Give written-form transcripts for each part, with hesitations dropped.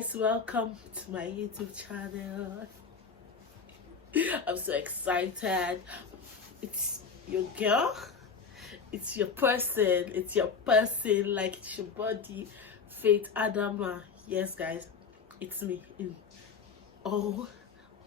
guys, welcome to my YouTube channel. I'm so excited. It's your girl, it's your person, like it's your body, Faith Adama. Yes guys, it's me in all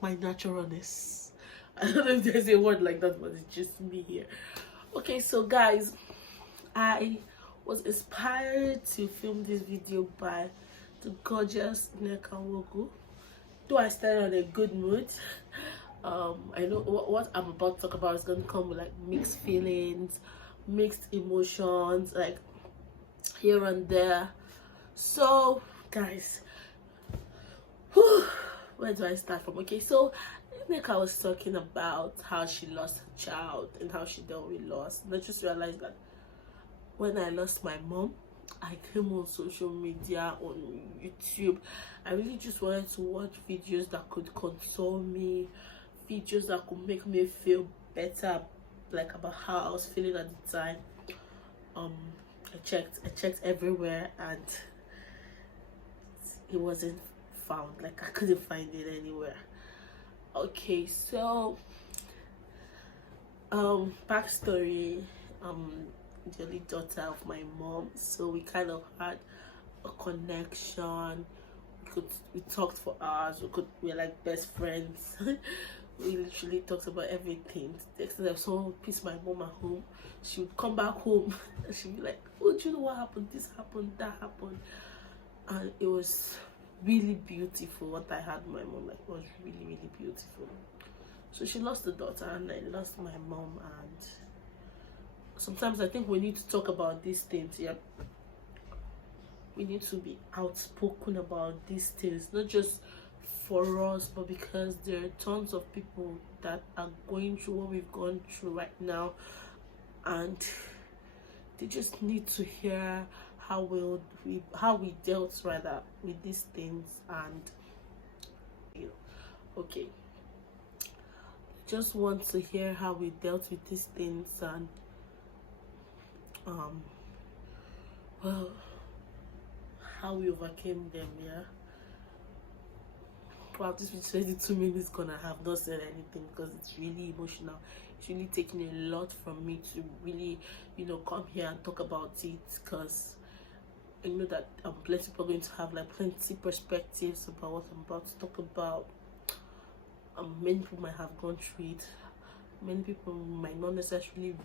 my naturalness. I don't know if there's a word like that, but it's just me here. Okay, so guys, I was inspired to film this video by the gorgeous Nneka Wogu. Though I started on a good mood, I know what I'm about to talk about is going to come with like mixed feelings, mixed emotions, like here and there. So guys, where do I start from? Okay, so Nneka was talking about how she lost her child and how she dealt with loss. And I just realized that when I lost my mom, I came on social media, on YouTube. I really just wanted to watch videos that could console me, videos that could make me feel better, like about how I was feeling at the time. I checked everywhere and it wasn't found. Like I couldn't find it anywhere. Okay, so backstory. The only daughter of my mom, so we kind of had a connection. We talked for hours. We were like best friends. We literally talked about everything. The extent that someone would piss my mom at home, she would come back home and she'd be like, "Oh, do you know what happened? This happened, that happened," and it was really beautiful. What I had with my mom, like, it was really, really beautiful. So she lost a daughter, and I lost my mom, and sometimes I think we need to talk about these things. Yeah, we need to be outspoken about these things, not just for us, but because there are tons of people that are going through what we've gone through right now, and they just need to hear how we dealt rather with these things. And you know, okay, just want to hear how we dealt with these things, and well, how we overcame them. Yeah, wow, this is 22 minutes gonna have not said anything because it's really emotional. It's really taking a lot from me to really, come here and talk about it, because I know that plenty people are going to have like plenty perspectives about what I'm about to talk about. Many people might have gone through it. Many people might not necessarily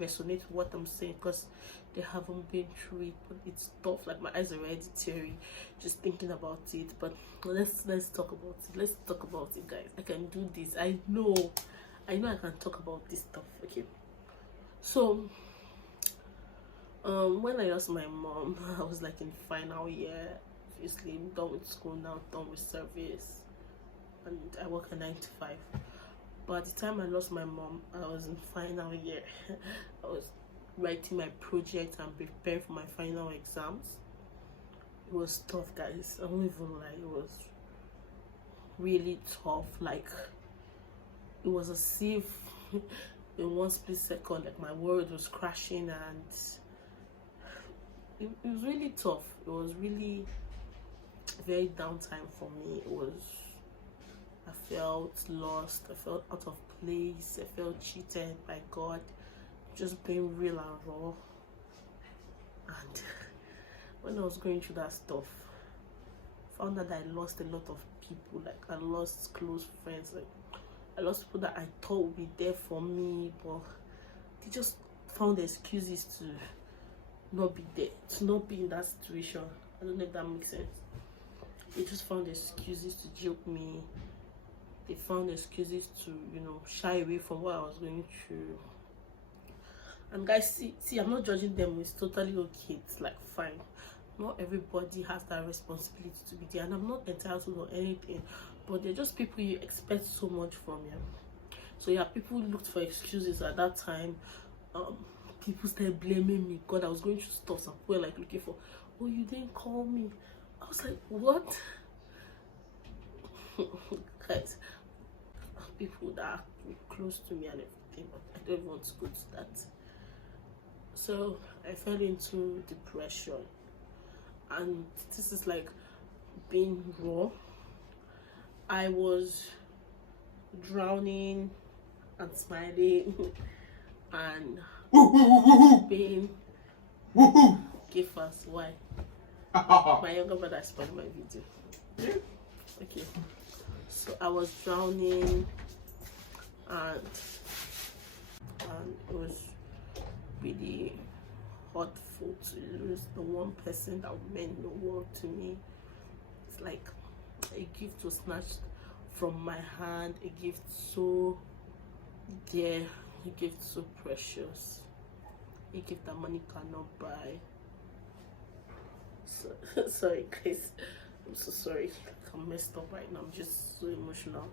resonate with what I'm saying because they haven't been through it, but it's tough. Like my eyes are already teary just thinking about it. But let's talk about it. Let's talk about it, guys. I can do this. I know I can talk about this stuff. Okay. So when I lost my mom, I was like in final year. Obviously, I'm done with school now, done with service, and I work a 9 to 5. But at the time I lost my mom, I was in final year. I was writing my project and preparing for my final exams. It was tough, guys. I won't even lie. It was really tough. Like, it was as if in one split second, like my world was crashing, and it was really tough. It was really very downtime for me. I felt lost, I felt out of place, I felt cheated by God, just being real and raw. And when I was going through that stuff, I found that I lost a lot of people. Like, I lost close friends, like I lost people that I thought would be there for me, but they just found excuses to not be there, to not be in that situation. I don't know if that makes sense. They just found excuses to joke me. They found excuses to, shy away from what I was going through. And guys, see, I'm not judging them. It's totally okay. It's like fine. Not everybody has that responsibility to be there, and I'm not entitled or anything. But they're just people you expect so much from. Yeah. So yeah, people looked for excuses at that time. People started blaming me. God, I was going through stuff. Some people were like looking for, "Oh, you didn't call me." I was like, what? Guys, people that are close to me and everything, but I don't want to go to that. So I fell into depression, and this is like being raw. I was drowning and smiling and being gifers. Why? My younger brother spoiled my video. Okay. So I was drowning and it was really hurtful to lose the one person that meant the world to me. It's like a gift was snatched from my hand, a gift so dear, a gift so precious, a gift that money cannot buy. So, sorry guys, I'm so sorry, I'm messed up right now, I'm just so emotional.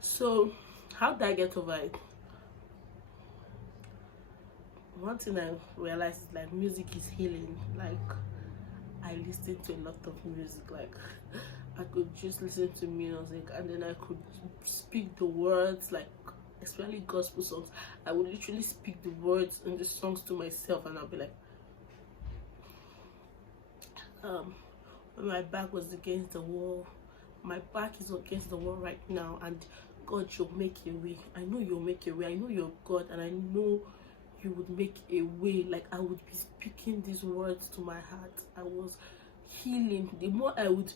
So how did I get over it? One thing I realized is like music is healing. Like I listen to a lot of music, like I could just listen to music and then I could speak the words, like especially gospel songs. I would literally speak the words in the songs to myself and I'll be like, when my back was against the wall, my back is against the wall right now, and God, you'll make a way. I know you'll make a way. I know you're God, and I know you would make a way. Like I would be speaking these words to my heart. I was healing. The more I would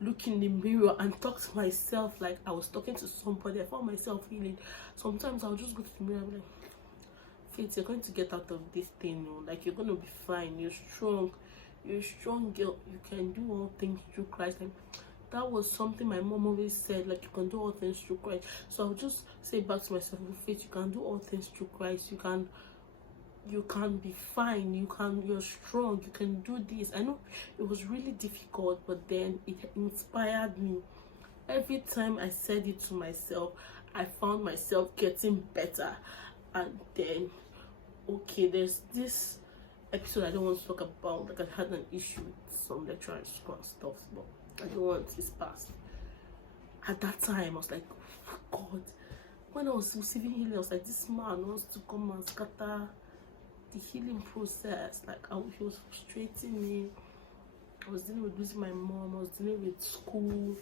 look in the mirror and talk to myself like I was talking to somebody, I found myself healing. Sometimes I'll just go to the mirror and be like, Faith, you're going to get out of this thing. Like you're going to be fine. You're strong. You're a strong girl. You can do all things through Christ. And that was something my mom always said, like you can do all things through Christ. So I'll just say back to myself, Faith, you can do all things through Christ. You can be fine. You're strong. You can do this. I know it was really difficult, but then it inspired me. Every time I said it to myself, I found myself getting better. And then, okay, there's this episode I don't want to talk about. Like I had an issue with some lecturer and stuff, but I don't want this past. At that time, I was like, oh, God. When I was receiving healing, I was like, this man wants to come and scatter the healing process. Like he was frustrating me. I was dealing with losing my mom. I was dealing with school.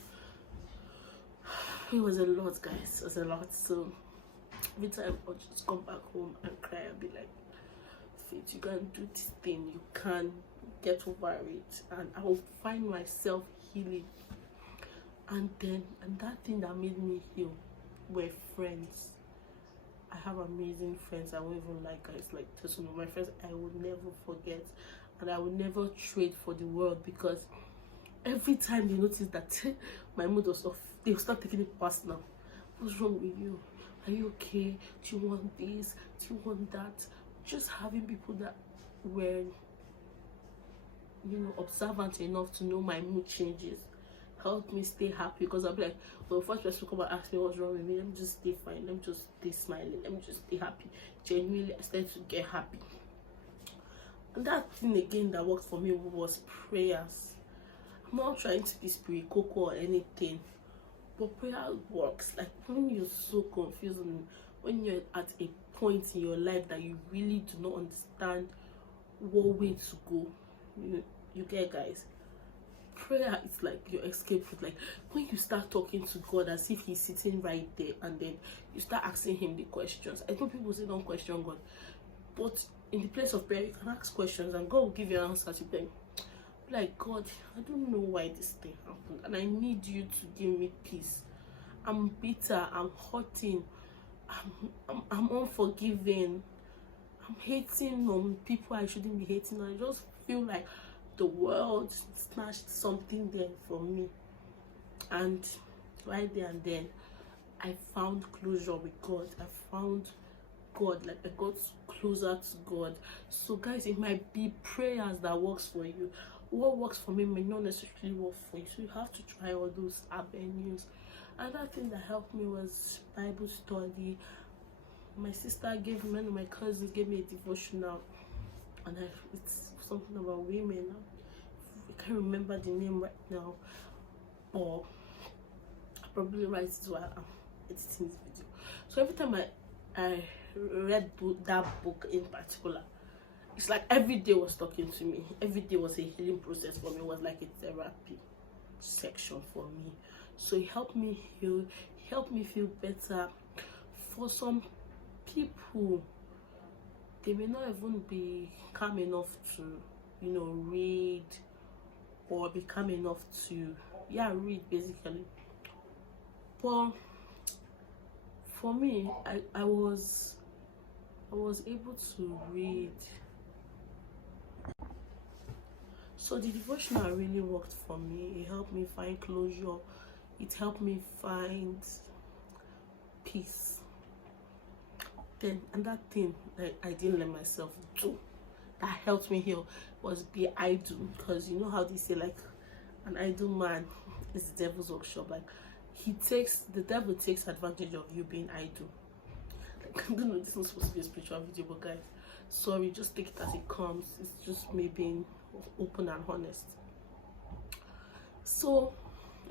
It was a lot, guys. It was a lot. So every time I'll just come back home and cry and be like, Faith, you can do this thing. You can get over it. And I will find myself healing. And that thing that made me heal were friends. I have amazing friends. I won't even like guys like this one. My friends I will never forget, and I will never trade for the world, because every time they notice that my mood was off, they will start taking it personal. What's wrong with you? Are you okay? Do you want this? Do you want that? Just having people that were, observant enough to know my mood changes helped me stay happy, because I'll be like, well, first person come and ask me what's wrong with me, let me just stay fine, let me just stay smiling, let me just stay happy. Genuinely, I started to get happy. And that thing again that worked for me was prayers. I'm not trying to be spiritual or anything, but prayer works. Like when you're so confused and when you're at a point in your life that you really do not understand what way to go, you get, guys. Prayer is like your escape route. Like when you start talking to God as if he's sitting right there, and then you start asking him the questions. I know people say don't question God, but in the place of prayer you can ask questions and God will give you an answer to them. Like, God, I don't know why this thing happened, and I need you to give me peace. I'm bitter, I'm hurting, I'm unforgiving, I'm hating on people I shouldn't be hating on. I just feel like the world snatched something there from me, and right there and then I found closure with God. I found God, like I got closer to God. So guys, it might be prayers that works for you. What works for me may not necessarily work for you, so you have to try all those avenues. Another thing that helped me was Bible study. My sister gave me, one of my cousins gave me a devotional, and it's something about women. I can't remember the name right now, or I'll probably write it while I'm editing this video. So every time I read that book in particular, it's like every day was talking to me. Every day was a healing process for me. It was like a therapy. section for me. So it helped me heal, helped me feel better. For some people, they may not even be calm enough to, you know, read, or be calm enough to, yeah, read basically. But for me, I was able to read. So the devotional really worked for me. It helped me find closure. It helped me find peace. Then another thing that I didn't let myself do that helped me heal was be idle. Because you know how they say, like, an idle man is the devil's workshop. Like, the devil takes advantage of you being idle. Like, I don't know, this is supposed to be a spiritual video, but guys, sorry, just take it as it comes. It's just me being open and honest. So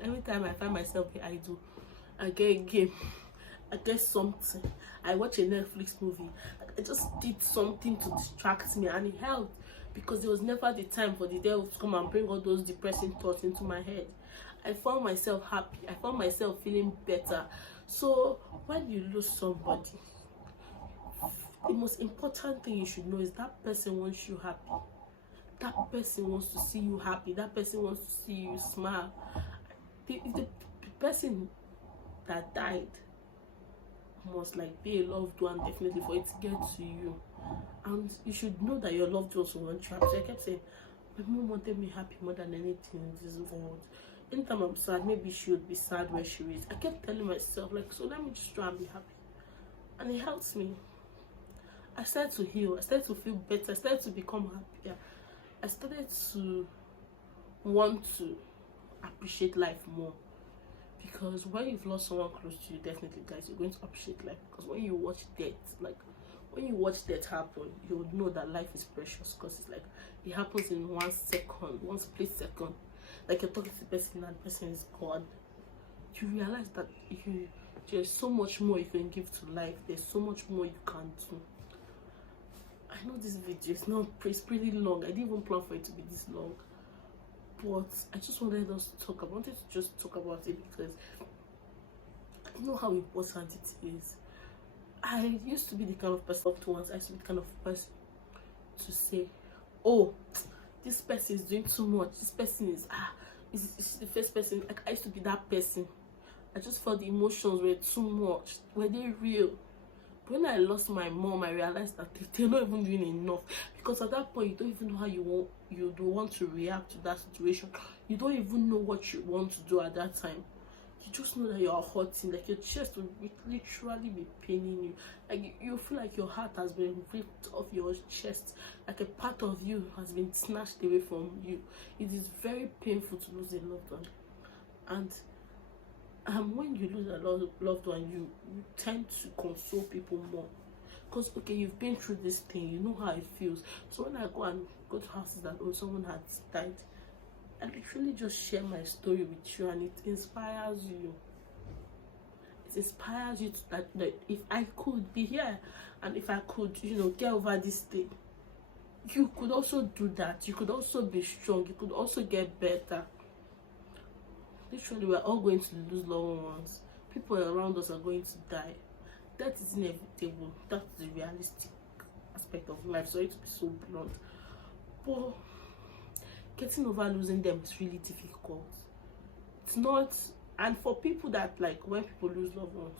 every time I find myself being idle, I get a game, I get something, I watch a Netflix movie, I just did something to distract me, and it helped, because there was never the time for the devil to come and bring all those depressing thoughts into my head. I found myself happy, I found myself feeling better. So when you lose somebody, the most important thing you should know is that person wants you happy. That person wants to see you happy. That person wants to see you smile. The person that died must like be a loved one, definitely, for it to get to you. And you should know that your loved ones will want you happy. So I kept saying, my mom wanted me happy more than anything in this world. Anytime I'm sad, maybe she would be sad where she is. I kept telling myself, like, so let me just try and be happy. And it helps me. I started to heal. I started to feel better. I started to become happier. I started to want to appreciate life more. Because when you've lost someone close to you, definitely, guys, you're going to appreciate life. Because when you watch death, like, when you watch death happen, you would know that life is precious. Because it's like, it happens in 1 second, 1 split second. Like, you're talking to the person and the person is gone. You realize that there's so much more you can give to life. There's so much more you can do. I know this video is not, it's pretty long. I didn't even plan for it to be this long, but I just wanted us to talk. I wanted to just talk about it because I know how important it is. I used to be the kind of person I used to be the kind of person to say, oh, this person is doing too much. This person is the first person. Like, I used to be that person. I just felt the emotions were too much. Were they real? When I lost my mom, I realized that they're not even doing enough, because at that point you don't even know how you don't want to react to that situation. You don't even know what you want to do at that time. You just know that you are hurting, like your chest will literally be paining you, like you feel like your heart has been ripped off your chest, like a part of you has been snatched away from you. It is very painful to lose a loved one, and when you lose a loved one, you tend to console people more, because okay, you've been through this thing, you know how it feels. So when I go to houses that, oh, someone has died, I literally just share my story with you, and it inspires you. It inspires you to that if I could be here, and if I could, you know, get over this thing, you could also do that. You could also be strong. You could also get better. Literally, we're all going to lose loved ones. People around us are going to die. That is inevitable. That's the realistic aspect of life. Sorry to be so blunt, but getting over losing them is really difficult. It's not, and for people that, like, when people lose loved ones,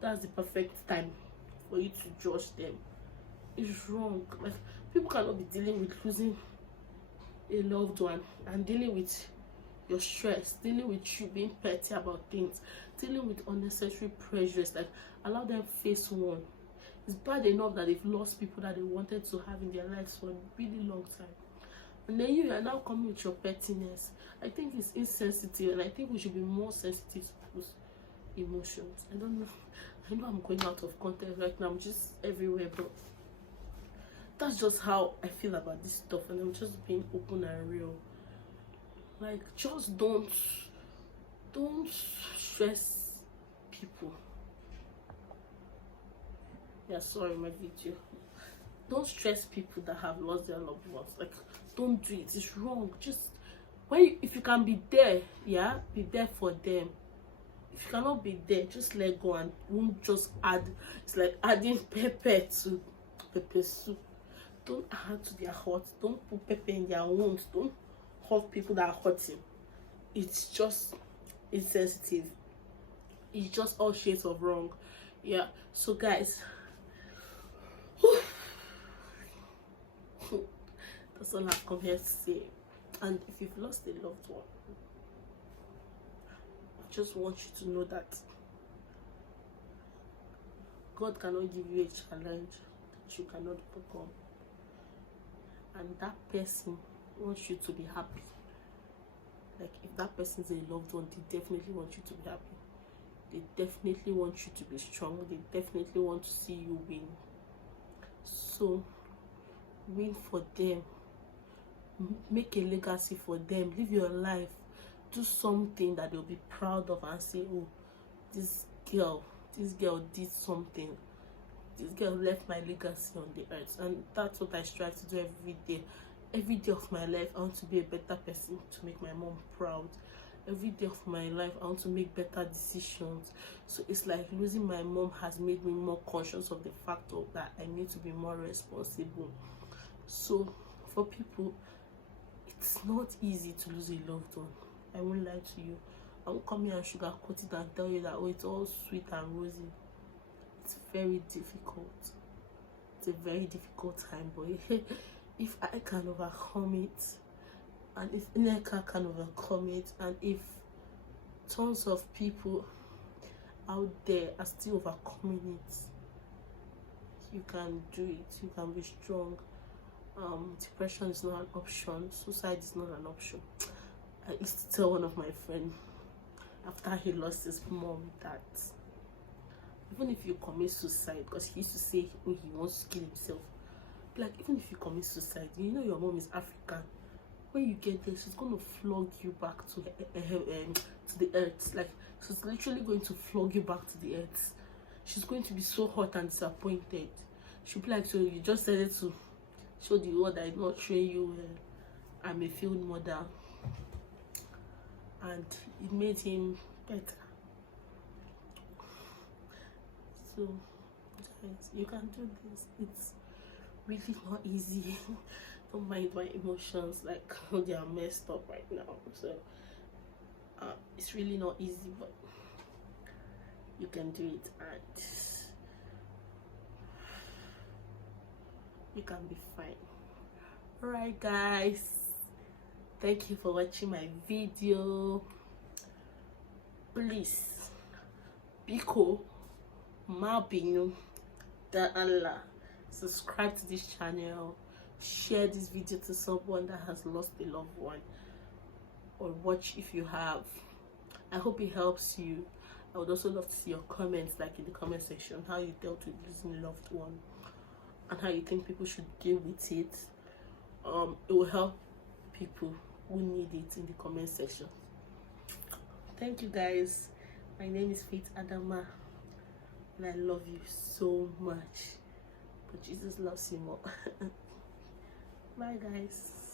that's the perfect time for you to judge them. It's wrong. Like, people cannot be dealing with losing a loved one and dealing with your stress, dealing with you being petty about things, dealing with unnecessary pressures. Like, allow them face one. It's bad enough that they've lost people that they wanted to have in their lives for a really long time, and then you are now coming with your pettiness. I think it's insensitive, and I think we should be more sensitive to people's emotions. I don't know. I know I'm going out of context right now. I'm just everywhere, but that's just how I feel about this stuff, and I'm just being open and real. Like, just don't stress people. Yeah, sorry, my video. Don't stress people that have lost their loved ones. Like, don't do it. It's wrong. Just if you can be there, yeah, be there for them. If you cannot be there, just let go and won't just add. It's like adding pepper to pepper soup. Don't add to their hurt. Don't put pepper in their wounds. Don't hurt people that are hurting. It's just insensitive. It's just all shades of wrong. Yeah. So guys, that's all I've come here to say. And if you've lost a loved one, I just want you to know that God cannot give you a challenge that you cannot overcome. And that person wants you to be happy. Like, if that person is a loved one, they definitely want you to be happy. They definitely want you to be strong. They definitely want to see you win. So, win for them. Make a legacy for them. Live your life. Do something that they'll be proud of and say, oh, this girl did something. This girl left my legacy on the earth. And that's what I strive to do every day. Every day of my life, I want to be a better person to make my mom proud. Every day of my life, I want to make better decisions. So it's like losing my mom has made me more conscious of the fact of that I need to be more responsible. So for people, it's not easy to lose a loved one. I won't lie to you. I won't come here and sugarcoat it and tell you that, oh, it's all sweet and rosy. It's very difficult. It's a very difficult time, but if I can overcome it, and if Nneka can overcome it, and if tons of people out there are still overcoming it, you can do it. You can be strong. Depression is not an option. Suicide is not an option. I used to tell one of my friends after he lost his mom that even if you commit suicide, because he used to say, oh, he wants to kill himself, like, even if you commit suicide, you know your mom is African. When you get there, she's going to flog you back to the earth. Like, she's literally going to flog you back to the earth. She's going to be so hurt and disappointed. She'll be like, so you just said it to show the world that I did not train you. I'm a field mother. And it made him better. So, guys, you can do this. It's really not easy. Don't mind my emotions, like they are messed up right now. So it's really not easy, but you can do it and you can be fine. Alright guys, thank you for watching my video. Please, biko mabinu da Allah, subscribe to this channel, share this video to someone that has lost a loved one, or watch if you have. I hope it helps you. I would also love to see your comments, like in the comment section, how you dealt with losing a loved one and how you think people should deal with it. It will help people who need it in the comment section. Thank you guys. My name is Faith Adama and I love you so much, but Jesus loves you more. Bye guys.